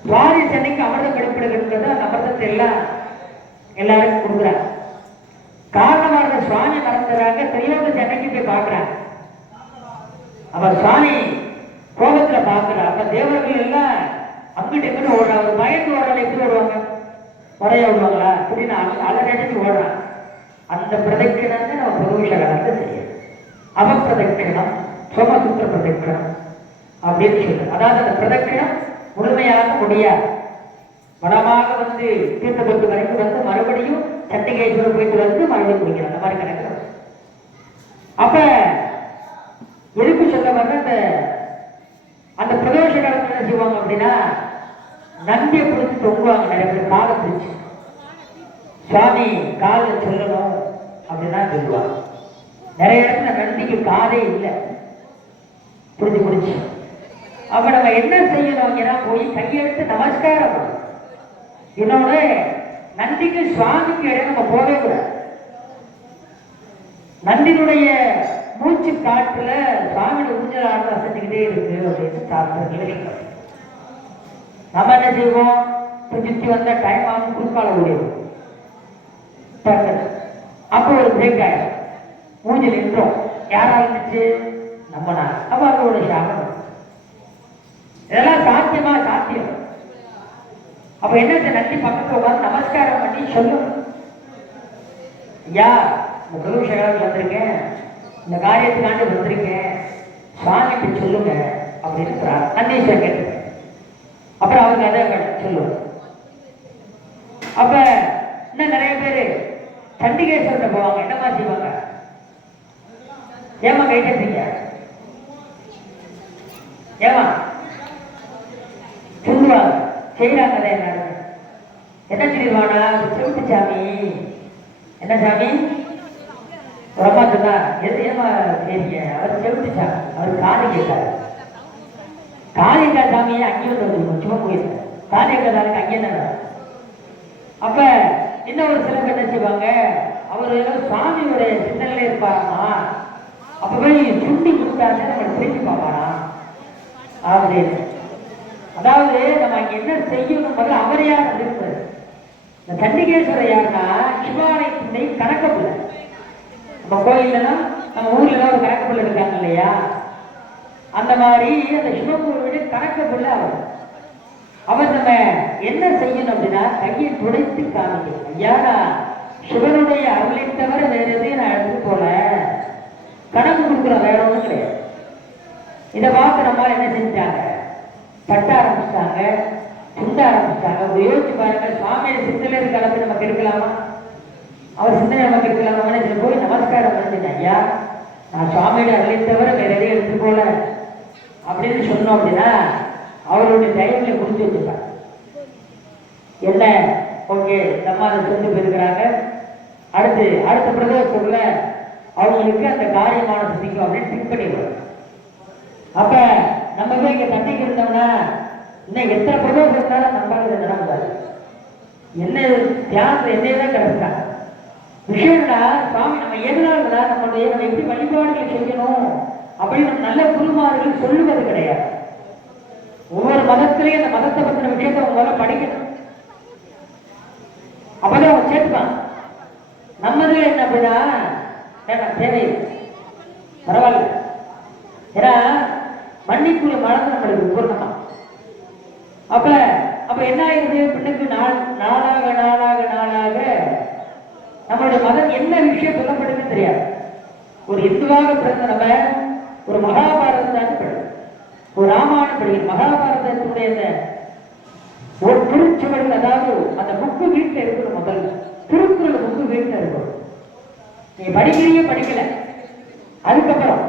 துவாதசி அன்னைக்கு அமிர்தம் கிடைப்படுகின்றது. அந்த அமிர்தத்தை எல்லாருக்கும் கொடுக்குறாங்க. காரணமாக சுவாமி மறந்துடுறாங்க. திரையோதசி அன்னைக்கு போய் பார்க்கிறாங்க. அப்ப சுவாமி கோபத்துல பார்க்கிறார். அப்ப தேவர்கள் எல்லாம் அங்கிட்டு எங்கிட்ட ஓடுறாங்க. ஒரு பயந்து ஓடுறாங்க. எப்படி ஓடுவாங்க? முறைய விடுவாங்களா அப்படின்னு அலறடிச்சு ஓடுறான். அந்த பிரதட்சணத்தை நம்ம பிரதோஷகாலத்தை செய்யணும். அவப்பிரதட்சணம், சோமசூத்திர பிரதட்சணம் அப்படின்னு சொல்றோம். அதாவது அந்த பிரதட்சணம் முழுமையாக முடியாது. வடமாக வந்து தீர்த்தபத்து வரைக்கும் வந்து மறுபடியும் சட்டிகேஸ்வரம் போயிட்டு வந்து மறுபடியும் குடிக்கிறோம். அந்த மாதிரி கணக்கு. அப்ப எதுக்கு சொல்ல வர்ற அந்த பிரதோஷ காலத்துல என்ன செய்வாங்க அப்படின்னா நந்தியை பிடிச்சி தொங்குவாங்க. நிறைய பேர் காலை பிடிச்சு சுவாமி காலில் சொல்லணும் அப்படின்னா சொல்லுவாங்க. நிறைய இடத்துல நந்திக்கு காலே இல்லை, பிடிச்சு. அப்ப நம்ம என்ன செய்யணும்னா போய் கையெடுத்து நமஸ்காரம் பண்ணணும். இன்னொன்னு நந்திக்கு சுவாமிக்கு இடையே நம்ம போகவே கூடாது. நந்தினுடைய மூச்சு காற்றுல சுவாமியோட ஊஞ்சலானது அசைஞ்சுக்கிட்டே இருக்கு அப்படின்னு சாப்பிட்டு நம்ம என்ன செய்வோம்? சுற்றி வந்த டைம் ஆகும், குறுக்கால ஓடிடும். அப்போ ஒரு பிரேக் ஆயிடும், மூஞ்சில் நின்றோம். யாரா இருந்துச்சு? நம்ம நாள். அப்ப அவரோட சாகம். இதெல்லாம் சாத்தியமா? சாத்தியம். அப்ப என்ன நன்றி பக்கத்துல உட்காந்து நமஸ்காரம் பண்ணி சொல்லும். ஐயா, இந்த பிரதோஷகாலம் வந்திருக்கேன், இந்த காரியத்துக்காண்டு வந்திருக்கேன், சுவாமிக்கு சொல்லுங்க அப்படின்னு நந்தீஸ்வரன் கேட்டு. அப்புறம் அவங்க அதை சொல்லுவோம். அப்ப இன்னும் நிறைய பேரு சண்டிகேஸ்வரத்தை போவாங்க. என்னமா செய்வாங்க? ஏமா கை கட்டுறீங்க? ஏமா சொல்லுவாங்க, செய்யறாங்க. என்ன சொல்லிடுவானா? செவிட்டு சாமி. என்ன சாமி? ஒரு அம்மா சொன்னா, எது ஏமா செய்றீங்க? அவர் செவிட்டு சாமி, அவர் காதி கேட்டார். காளியக்கா சாமியை அங்கே வந்து சிவன் காளியக்கா சாமிக்கு அங்கே தானே. அப்ப இன்னும் ஒரு சிலர் என்ன செய்வாங்க, அவர் சுவாமியுடைய சிந்தனையில இருப்பாராமா. அப்ப போய் சுண்டி கொடுத்தாரு நம்ம பேசி பார்ப்பாரா அப்படின்னு. அதாவது நம்ம அங்க என்ன செய்யணும் போது அவர் யார் இருப்பாரு. இந்த சண்டிகேஸ்வரர் யாருன்னா சிவாலயத்தினை கணக்கப்புள்ள. நம்ம கோயில்னா நம்ம ஊர்ல ஒரு கணக்கப்புள்ள இருக்காங்க இல்லையா, அந்த மாதிரி அந்த சிவகோவிலுடைய கணக்கப்புள்ள அவர். அவர் நம்ம என்ன செய்யணும் அப்படின்னா கையை துடைத்து காமிக்கணும். ஐயா, சிவனுடைய அருளை தவிர வேற எதையும் நான் எடுத்து போல கணக்கு கொடுக்குறோம், வேற ஒன்றும் கிடையாது. இதை பார்த்து நம்ம என்ன செஞ்சாங்க, பட்ட ஆரம்பிச்சிட்டாங்க, சுண்ட ஆரம்பிச்சிட்டாங்க. யோசிச்சு பாருங்க, சுவாமியோட சிந்தனை காலத்தை நமக்கு இருக்கலாமா? அவர் சிந்தனை நமக்கு இருக்கலாமா? போய் நமஸ்காரம் பண்ணிட்டேன், ஐயா நான் சுவாமியோட அருளை தவிர வேற எதையும் எடுத்து போல அப்படின்னு சொன்னோம் அப்படின்னா அவருடைய டைம்ல முடிச்சு வச்சுட்டாங்க. என்ன ஓகே, நம்ம அதை சொல்லி போயிருக்கிறாங்க. அடுத்த பிரதேசத்துல அவங்களுக்கு அந்த காரியமான சிந்திக்கும் அப்படின்னு திங்க் பண்ணிடுவாங்க. அப்ப நம்ம போய் இங்க தட்டிக்கு இருந்தோம்னா இன்னும் எத்தனை பிரதேசம் இருந்தாலும் நம்மளால நடந்தாரு. என்ன தியானத்துல என்னதான் கிடைச்சாங்க விஷயம்னா சுவாமி நம்ம எதுனால நம்மளுடைய நம்ம எப்படி வழிபாடுகளை செய்யணும் அப்படின்னு நல்ல குருமார்கள் சொல்லுவது கிடையாது. ஒவ்வொரு மதத்திலையும் அந்த மதத்தை பற்றின விஷயத்தை உங்களால படிக்கணும். அப்பதான் அவங்க சேர்த்துப்பாங்க. நம்மதுல என்ன அப்படின்னா தேவையில்லை, பரவாயில்ல. ஏன்னா மன்னிப்புள்ள மனது நம்மளுக்கு பூர்ணமா. அப்ப என்ன ஆயிடுது, பின்னுக்கு நாளாக நம்மளுடைய மதம் என்ன விஷயம் சொல்லப்படுதுன்னு தெரியாது. ஒரு இந்துவாக பிறந்த நம்ம ஒரு மகாபாரதத்தை படிக்கும், ஒரு ராமாயணம் படிக்கும். மகாபாரதத்துடைய ஒரு திருச்சுவடிகள், அதாவது அந்த புக்கு வீட்டில் இருக்கணும். முதல்ல திருக்குறள் புக்கு வீட்டில் இருக்கணும். நீங்க படிக்கிறீங்க படிக்கல, அதுக்கப்புறம்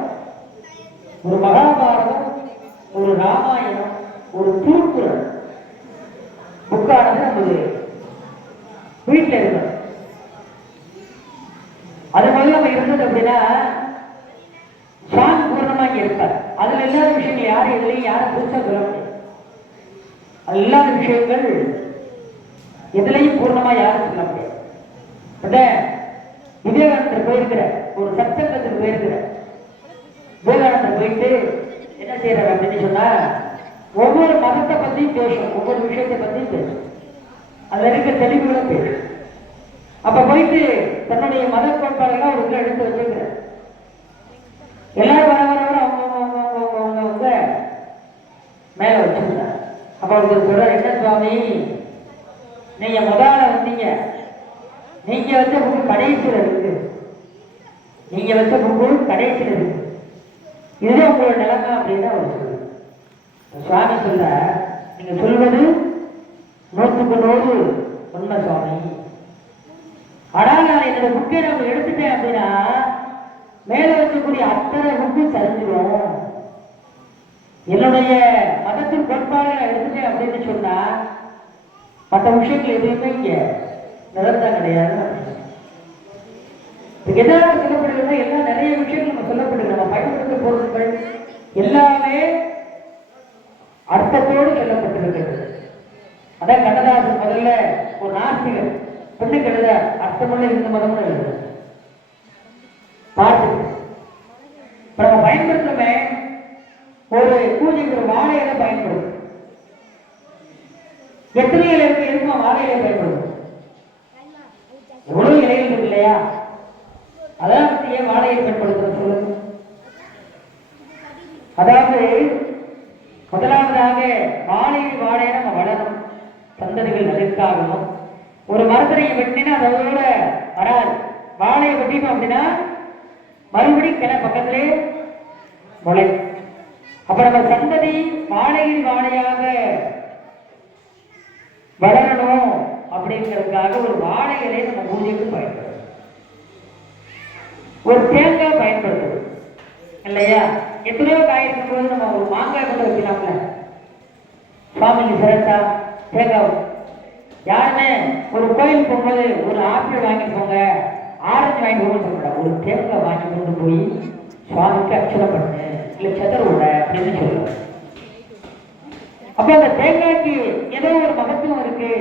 ஒரு மகாபாரதம், ஒரு ராமாயணம், ஒரு திருக்குறள் புக்கானது நமது வீட்டில் இருக்கணும். அது முதல்ல நம்ம இருந்தது அப்படின்னா சாமி பூர்ணமா இங்க இருக்காது. அதுல இல்லாத விஷயங்கள் யாரும் எதுலையும் யாரும் புதுசா சொல்ல முடியாது. அது இல்லாத விஷயங்கள் எதுலையும் பூர்ணமா யாரும் சொல்ல முடியாது. விவேகானந்தர் போயிருக்கிற ஒரு சத்சங்கத்துக்கு போயிருக்கிற விவேகானந்தர் போயிட்டு என்ன செய்யறாரு அப்படின்னு சொன்னா ஒவ்வொரு மதத்தை பத்தியும் பேசும், ஒவ்வொரு விஷயத்தை பத்தியும் பேசும், அதுல இருக்க தெளிவுகளை பேசும். அப்ப போயிட்டு தன்னுடைய மத கோட்பாடுகள் ஒரு எடுத்து வச்சிருக்கிறார். எல்லாரும் வர அவங்க மேல வச்சிருந்தார். அப்ப அவருக்கு சொல்ற, என்ன சுவாமி நீங்க முதல்ல வந்தீங்க, நீங்க வச்ச புக்கு கடைசியில் இருக்கு, நீங்க வச்ச புக்கு கடைசியில் இருக்கு, இதுவே உங்களோட நிலைமை அப்படின்னு அவர் சொல்லுங்க. சுவாமி சொல்ல, நீங்க சொல்வது 100% உண்மை சுவாமி. ஆனால் நான் என்னோட புக்கை நம்ம எடுத்துட்டேன் அப்படின்னா மேல வைக்கக்கூடிய அத்தனை புக்கு சரிஞ்சிடும். என்னுடைய மதத்தின் கோட்பாடு நான் எடுத்துட்டேன் அப்படின்னு சொன்னா மற்ற விஷயங்கள் எதுவுமே இங்க நிரந்தரம் கிடையாது. எதாவது சொல்லப்படுகிறதா எல்லாம் நிறைய விஷயங்கள் நம்ம சொல்லப்படுகிறது. நம்ம பயன்படுத்த பொருட்கள் எல்லாமே அர்த்தத்தோடு சொல்லப்பட்டிருக்கிறது. அதான் கண்ணதாசன் முதல்ல ஒரு நாஸ்திகர் பெண்ணுக்கு எழுத அர்த்தமுள்ள இந்த மதமும் எழுது பாட்டு. இப்ப நம்ம பயன்படுத்துறோமே ஒரு பூஜைக்கு ஒரு வாழை இலை பயன்படுத்தும். எத்தனை இலைக்கு இருக்குமா வாழை இலை பயன்படுத்தும்? எவ்வளவு இலைகள் இருக்கு இல்லையா? அதான் ஏன் வாழை இலை பயன்படுத்துற சொல்லுங்க. அதாவது முதலாவதாக வாழை நம்ம வளரும், சந்ததிகள் நெருக்காகணும். ஒரு மரத்தரையை வெட்டினா அதோட வராது. வாழையை வெட்டினோம் அப்படின்னா மறுபடியும் கிளை பக்கத்திலே முளை. அப்ப நம்ம சந்ததி வாழையாக வளரணும் அப்படிங்கிறதுக்காக ஒரு வாழை இலையை நம்ம பூஜைக்கு பயன்படும். ஒரு தேங்காய் பயன்படுத்துது இல்லையா? எத்தனையோ காய் இருக்கும் போது நம்ம ஒரு மாங்காய் கொண்டு வைக்கலாம்ல, சுவாமிக்கு சிறச்சா தேங்காய். யாருமே ஒரு கோயில் போகும்போது ஒரு ஆப்பிள் வாங்கிட்டு போங்க, ஆரஞ்சு வாங்கிட்டு போகணும்னு சொல்ல, ஒரு தேங்காய் வாங்கி கொண்டு போய் சுவாமிக்கு அர்ச்சனை பண்ணு, இல்லை செதற விட அப்படின்னு சொல்லுவாங்க. அப்ப அந்த தேங்காய்க்கு ஏதோ ஒரு மகத்துவம் இருக்கு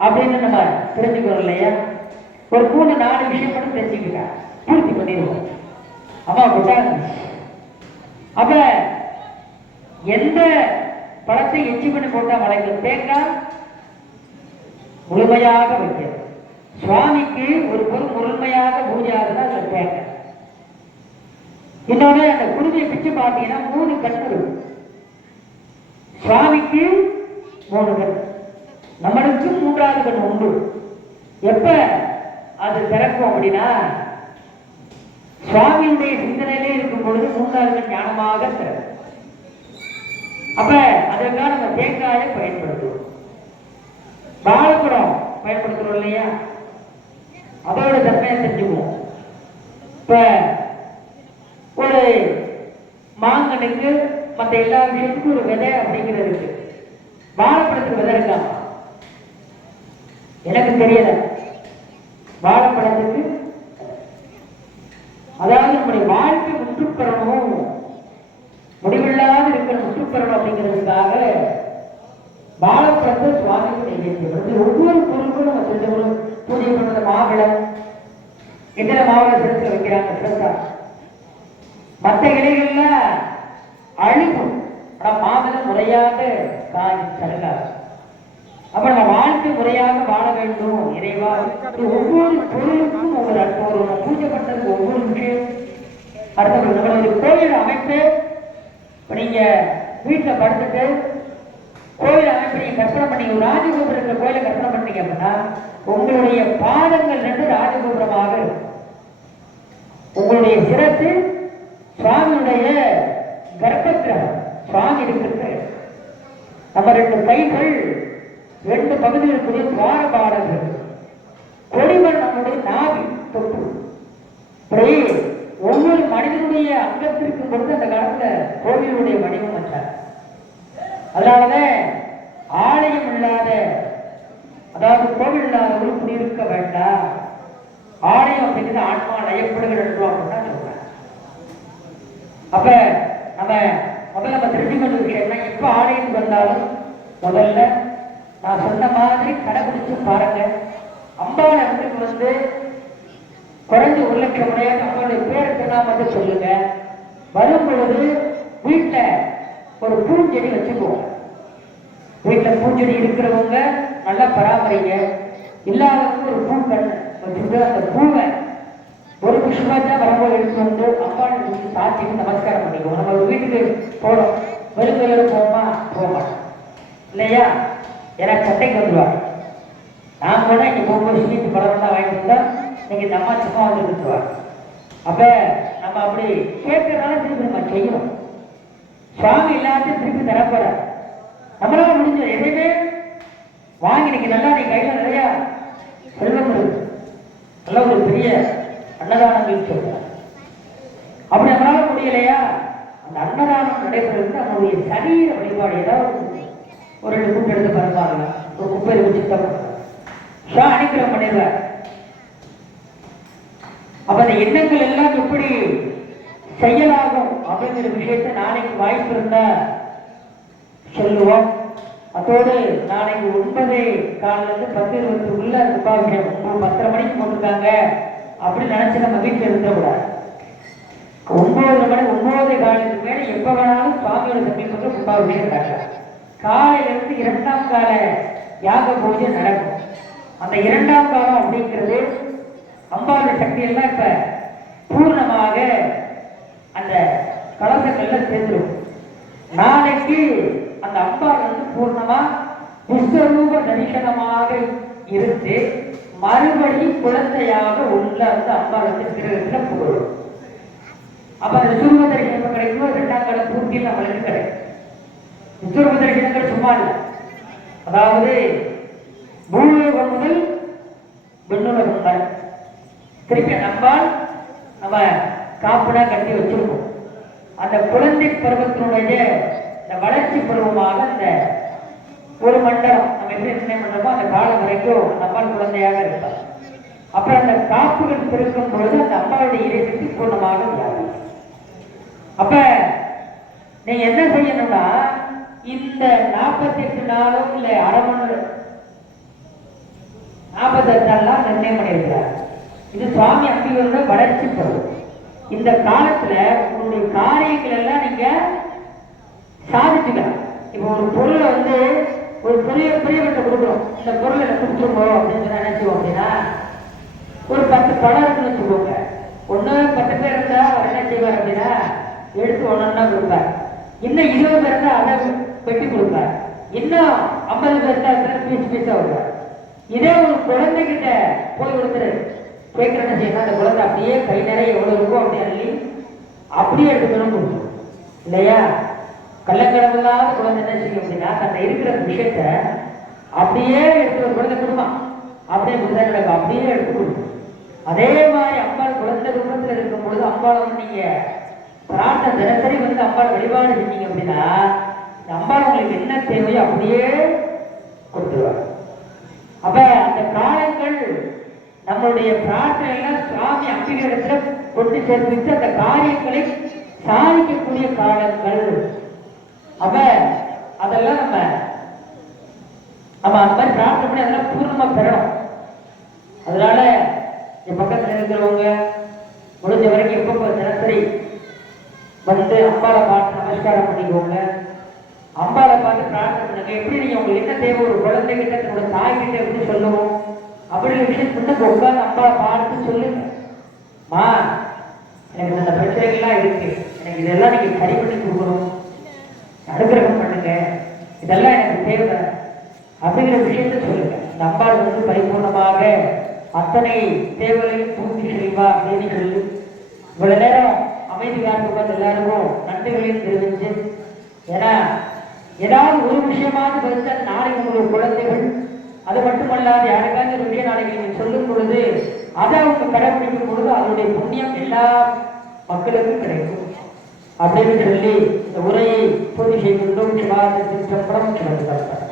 அப்படின்னு நம்ம தெரிஞ்சுக்கிறோம் இல்லையா? ஒரு 3-4 விஷயம் மட்டும் தெரிஞ்சுக்கிட்டா பூர்த்தி பண்ணிடுவோம். அம்மா போட்டாங்க. அப்ப எந்த பழத்தை எச்சி பண்ணி போட்டா மலைக்கும்? தேங்காய் முழுமையாக வைக்க, சுவாமிக்கு ஒரு பொருள் முழுமையாக பூஜை ஆகுதா அதுல தேங்காய். இன்னொன்னு அந்த குருதியை பிச்சு பார்த்தீங்கன்னா 3 கண் இருக்கும். சுவாமிக்கு 3 கண், நம்மளுக்கு 3வது கண் உண்டு. எப்ப அது திறக்கும் அப்படின்னா சுவாமியுடைய சிந்தனையிலே இருக்கும் பொழுது 3வது கண் ஞானமாக திறக்கும். அப்ப அதற்காக நம்ம தேங்காயை பயன்படுத்துவோம். வாழைப்பழம் பயன்படுத்துறோம் இல்லையா? அதோட தன்மையை செஞ்சுக்குவோம். இப்ப ஒரு மாங்கனுக்கு மற்ற எல்லா விஷயத்துக்கும் ஒரு விதை அப்படிங்கிறது இருக்கு. வாழைப்பழத்துக்கு விதை இருக்கா? எனக்கு தெரியல. வாழைப்பழத்துக்கு அதாவது நம்முடைய வாழ்க்கை முற்றுப்பெறணும், முடிவில்லாத இருக்கிற முற்றுப்பெறணும் அப்படிங்கிறதுக்காக வாழைப்பழத்தை சுவாமிக்கு நைவேத்தியம். ஒவ்வொரு பொருளுக்கும் நம்ம செஞ்சவரும் பூஜை பண்ணுறது மாவிளம், எத்தனை மாவிளம் சிறத்துல வைக்கிறாங்க சிறந்தா. மற்ற இலைகள்ல அழுகும், ஆனா மாவிளம் முறையாக காய் சருகாது. அப்ப நம்ம வாழ்க்கை முறையாக வாழ வேண்டும். இறைவா ஒவ்வொரு பொருளுக்கும் ஒவ்வொரு அர்த்தம், ஒரு பூஜை பண்றதுக்கு ஒவ்வொரு விஷயம் அர்த்தம். நம்ம ஒரு கோயில் அமைப்பு, இப்ப நீங்க வீட்டுல படுத்துட்டு கோயில் அமைப்பு நீங்க கற்பனை பண்ணீங்க, ஒரு ராஜகோபுரம் இருக்கிற கோயிலை கற்பனை பண்ணீங்க அப்படின்னா உங்களுடைய பாதங்கள் 2 ராஜகோபுரமாக இருக்கும். உங்களுடைய சிரசு சுவாமியுடைய கர்ப்பகிரகம், சுவாமி இருக்கிறது. நம்ம 2 கைகள் 2 பகுதியில் இருக்கக்கூடிய துவாரபாலர்கள், கொடிமன் நம்முடைய நாவி தொட்டு. இப்படி ஒவ்வொரு மனிதனுடைய அங்கத்திற்கும் பொழுது அந்த காலத்துல கோவிலுடைய வடிவம் வச்சார். அதனாலதான் ஆலயம் இல்லாத, அதாவது கோவில் இல்லாதவர்கள் குடியிருக்க வேண்டாம், ஆலயம் அப்படிங்கிறது ஆன்மா லயப்படுகிற அப்படின்னா சொல்றாங்க. அப்ப நம்ம முதல்ல நம்ம தெரிஞ்சு கொண்ட விஷயம்னா, எப்ப ஆலயம் வந்தாலும் முதல்ல நான் சொன்ன மாதிரி கடைபிடிச்சு பாருங்க. அம்பாள் இடத்துக்கு வந்து குறைஞ்ச 1 லட்சம் முறையாக அம்பாளுடைய பேர் சொல்லாம சொல்லுங்க. வரும் பொழுது வீட்டுல ஒரு பூஞ்செடி வச்சுக்குவோம். வீட்டுல பூஞ்செடி இருக்கிறவங்க நல்லா பராமரிங்க, இல்லாதவங்க ஒரு பூ கண் வச்சுட்டு அந்த பூவை ஒரு புஷ்பாச்சா வரும்போது எடுத்து வந்து அம்பாள் சாத்திட்டு நமஸ்காரம் பண்ணிக்குவோம். நம்ம ஒரு வீட்டுக்கு போறோம், வெறுங்கையோடு போமா போக மாட்டோம் இல்லையா? ஏன்னா சட்டைக்கு வந்துடுவாங்க. நான் போனா இங்க போகும்போது ஸ்வீட் பழம் தான் வாங்கிட்டு வந்தா நீங்க இந்த அம்மா சும்மா வந்து கொடுத்துருவாங்க. அப்ப நம்ம அப்படி கேட்கறதுனால திருப்பி நம்ம செய்யணும். சுவாமி எல்லாத்தையும் திருப்பி தரப்போற, நம்மளால முடிஞ்ச எதையுமே வாங்கி நீங்க நல்லா நீ கையில நிறைய செல்வம் இருக்கு, நல்ல ஒரு பெரிய அன்னதானங்கள் சொல்றாங்க. அப்படி நம்மளால முடியலையா, அந்த அன்னதானம் நடைபெறுவது நம்மளுடைய சரீர வழிபாடு. ஏதாவது ஒரு 2 கூட்டு எடுத்து பரவாயில்ல, ஒரு குப்பை வச்சுட்டோம் அனுக்கிரம் பண்ணிடுவார். அப்ப அந்த எண்ணங்கள் எல்லாம் எப்படி செயலாகும் அப்படிங்கிற விஷயத்தை நாளைக்கு வாய்ப்பு இருந்தா சொல்லுவோம். அதோடு நாளைக்கு 9:15 10:20 கும்பாபிஷேகம் 10:30 மணிக்கு போட்டிருக்காங்க அப்படின்னு நினைச்சு நம்ம வீட்டில் இருந்துடக்கூடாது. 9 மணி 9:15 மேல எப்ப வேணாலும் சுவாமியோட சமீபத்தில் கும்பாபிஷேகம் நடக்கும். காலையிலிருந்து 2ஆம் கால யாக பூஜை நடக்கும். அந்த 2ஆம் காலம் அப்படிங்கிறது அம்பாளுடைய சக்தி எல்லாம் இப்ப பூர்ணமாக அந்த கலசங்கள்ல சேர்ந்துடும். நாளைக்கு அந்த அம்பாள் வந்து பூர்ணமா விஸ்வரூப தரிசனமாக இருந்து மறுபடியும் குழந்தையாக உள்ள வந்து அம்பாள் வந்து கிரகத்துல புகழும். அப்ப அந்த விஸ்வரூப தரிசனம் கிடைக்கும். 2ஆம் கால பூர்த்தியில் நம்மளுக்கு கிடைக்கும். விஸ்வரூப தரிசனங்கள் சும்மா இல்லை, அதாவது பூலோகம் முதல் விண்ணுலகம் வரை திருப்பி நம்மால் நம்ம காப்புனா கட்டி வச்சிருக்கோம். அந்த குழந்தை பருவத்தினுடைய இந்த வளர்ச்சி பருவமாக இந்த ஒரு மண்டலம் நம்ம எப்படி நிர்ணயம் பண்றோமோ அந்த காலம் வரைக்கும் நம்மால் குழந்தையாக இருப்பார். அப்புறம் அந்த காப்புகள் பெருக்கும் பொழுது அந்த அம்மாவுடைய இறைசக்தி பூர்ணமாக வியாபி. அப்ப நீங்க என்ன செய்யணும்னா இந்த 48 நாளும் இல்ல அரை மணி நேரம் 48 நாள் நிர்ணயம் பண்ணியிருக்கிறார். இது சுவாமி அம்பிகளோட வளர்ச்சி பருவம். இந்த காலத்துல உங்களுடைய காரியங்கள் எல்லாம் நீங்க சாதிச்சுக்கலாம். இப்போ ஒரு பொருளை வந்து ஒரு பெரியவர்கிட்ட கொடுக்குறோம், இந்த பொருளை எனக்கு கொடுத்துருவோம் அப்படின்னு சொன்னா என்ன செய்வோம் அப்படின்னா, ஒரு 10 படம் இருக்குன்னு வச்சுக்கோங்க, ஒண்ணு 10 பேர் இருந்தா அவர் என்ன செய்வார் அப்படின்னா எடுத்து ஒன்னா கொடுப்பார். இன்னும் 20 பேர் இருந்தா அதை வெட்டி கொடுப்பார். இன்னும் 50 பேர் தான் பீஸ் பீஸா வருவார். இதே ஒரு குழந்தைகிட்ட போய் கொடுத்துரு கேட்கிற என்ன செய்யணும், அந்த குழந்தை அப்படியே கை நிறைய எவ்வளவு இருக்கும் அப்படி அள்ளி அப்படியே எடுத்துக்கணும் கொடுக்கும் இல்லையா? கள்ளக்கடவுளாத குழந்தை என்ன செய்யும் அப்படின்னா தன்னை இருக்கிற விஷயத்த அப்படியே எடுத்து ஒரு குழந்தை கொடுப்பான், அப்படியே குழந்தை அப்படியே எடுத்து கொடுக்கும். அதே மாதிரி அம்பாள் குழந்தை ரூபத்தில் இருக்கும் பொழுது அம்பாளை வந்து நீங்க பிரார்த்தனை தினசரி வந்து அம்பாளை வழிபாடு செஞ்சீங்க அப்படின்னா அம்பாள் உங்களுக்கு என்ன தேவையோ அப்படியே கொடுத்துருவாங்க. அப்ப அந்த காலங்கள் நம்மளுடைய பிரார்த்தனை சுவாமி அம்பிகளிடத்துல கொண்டு சேர்ப்பித்து அந்த காரியங்களை சாதிக்கக்கூடிய காலங்கள். அப்ப அதெல்லாம் நம்ம அந்த மாதிரி பிரார்த்தனை பண்ணி அதெல்லாம் பூர்ணமா பெறணும். அதனால என் பக்கத்துல இருக்கிறவங்க முடிஞ்ச வரைக்கும் எப்ப தினசரி வந்து அம்பாளை பார்த்து நமஸ்காரம் பண்ணிக்கோங்க, அம்பாளை பார்த்து பிரார்த்தனை பண்ணுங்க. எப்படி நீங்க உங்களுக்கு என்ன தேவை, ஒரு குழந்தை கிட்ட உங்களோட தாய் கிட்ட எப்படி சொல்லுவோம் அப்படின்னு விஷயம் பண்ண உட்காந்து அம்பாளை பார்த்து சொல்லுங்க. மா எனக்கு இந்த பிரச்சனைகள்லாம் இருக்கு, எனக்கு இதெல்லாம் நீங்க சரி பண்ணி கொடுக்கணும், அனுகிரகம் பண்ணுங்க, இதெல்லாம் எனக்கு தேவை அப்படிங்கிற விஷயத்த சொல்லுங்க. இந்த அம்பாள் வந்து பரிபூர்ணமாக அத்தனை தேவைகளையும் பூர்த்தி செய்வா அப்படின்னு சொல்லி இவ்வளவு நேரம் அமைதி காட்டுவது எல்லாருக்கும் நன்றிகளையும் தெரிவிச்சு, ஏன்னா ஏதாவது ஒரு விஷயமாவது பதில் நாளைக்கு உங்களுடைய குழந்தைகள் அது மட்டுமல்லாது யாருக்காவது ஒரு விஷயம் நாளைக்கு நீங்கள் சொல்லும் பொழுது அதை அவங்க கடைபிடிக்கும் பொழுது அதனுடைய புண்ணியம் எல்லா மக்களுக்கும் கிடைக்கும் அப்படின்னு சொல்லி இந்த உரையை பூர்த்தி செய்கின்றோம். சிவாஜி சிற்றம்பலம் சிவன்